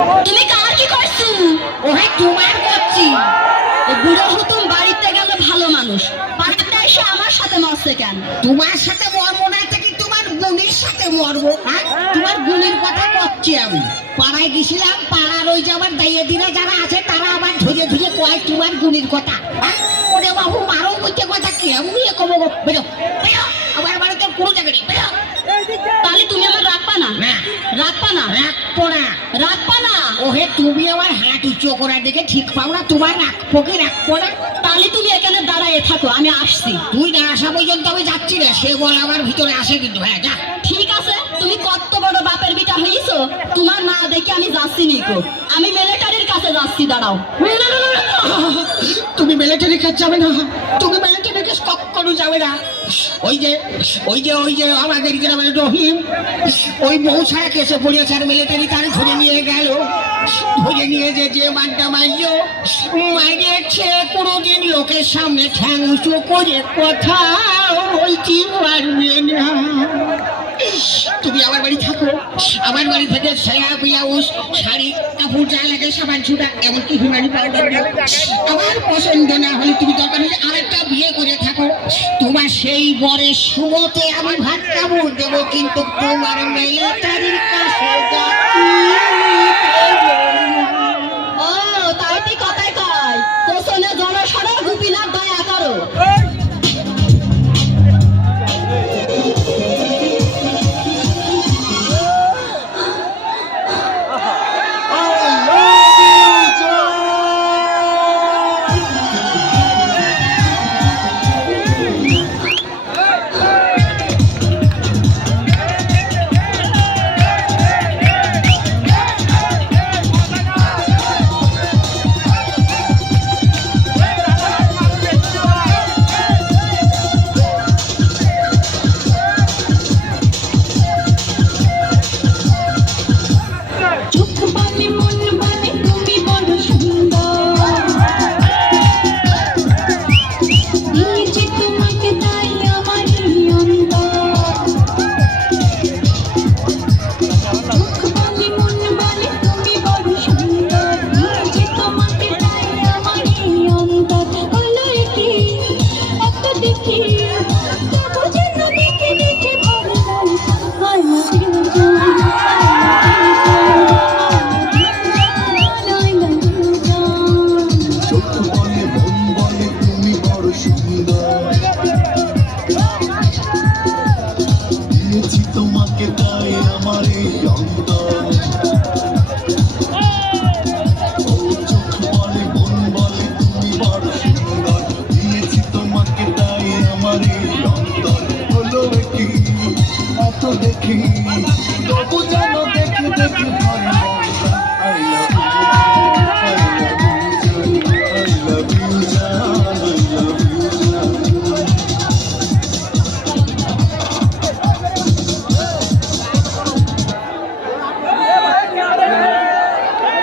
তুমি কার কি করছো? ও হ্যাঁ তোমার করছি। বুড়ো হুতুম বাড়িতে গেল ভালো মানুষ, পাড়াতে এসে আমার সাথে মরছে কেন? তোমার সাথে মরবো না থেকে তোমার বোনের সাথে মরবো। হ্যাঁ তোমার বোনের কথা করছি আমি। পাড়ায় গেছিলাম, পাড়ার ওই যে আমার দাইয়েদিরা যারা আছে তারা আবার ধুয়ে ধুয়ে কয় তোমার বোনের কথা। হ্যাঁ ওরে বাবু মারো বলতে কথা কেমনি কমো গো। বেরো বেরো, আমার বাড়িতে কোনো জায়গা নেই, বেরো। তাহলে তুমি আমার রাখবা না? না রাখবা না? রাখবো না। রাখবা না? ও হে তুমি আমার হাত উঁচু করা দেখে ঠিক পাও না, তোমার রাখবো কি রাখবো না? তাহলে তুমি এখানে দাঁড়ায় থাকো, আমি আসছি। তুই না আসা পর্যন্ত আমি যাচ্ছি না, সে বল আমার ভিতরে আসে কিন্তু। হ্যাঁ যা। ঠিক আছে, তুমি কত বড় বাপের বিটা হয়েছো, তোমার না দেখে আমি যাচ্ছি নিকো। আমি মিলিটারির কাছে যাচ্ছি, দাঁড়াও। তুমি মিলিটারি কাজ যাবে না, তুমি মিলিটারি কাজ কখনো যাবে না। ওই যে ওই যে ওই যে আমাদের গ্রামের রহিম, ওই বউ ছাড়া কেসে পড়িয়েছে আর মিলিটারি তার ধরে নিয়ে গেল। ধরে নিয়ে যে মানটা মাইলো মাইরেছে, কোনোদিন লোকের সামনে ঠ্যাং উঁচু করে কথা বলতে পারবে না। তুমি আমার বাড়ি থাকো, আমার বাড়ি থেকে সায়া ব্লাউজ শাড়ি কাপড় যা লাগে সাবান ছুটা এমনকি হিমানি পাউডার আমার পছন্দ না হলে তুমি দরকার হলে আরেকটা বিয়ে করে থাকো। তোমার সেই বরের সুমতে আমি ভাত কাপড় দেবো, কিন্তু তোমার মিলিটারির কাছে ও তাই তুই কথাই কয়, কোসনে জনসরা গুপিনার দয়া করো। তোমাকে তাই আমার এই অন্তর, চোখ বলে মন বলে তুমি বড় সুন্দর, দিয়েছি তোমাকে তাই আমার এই অন্তর।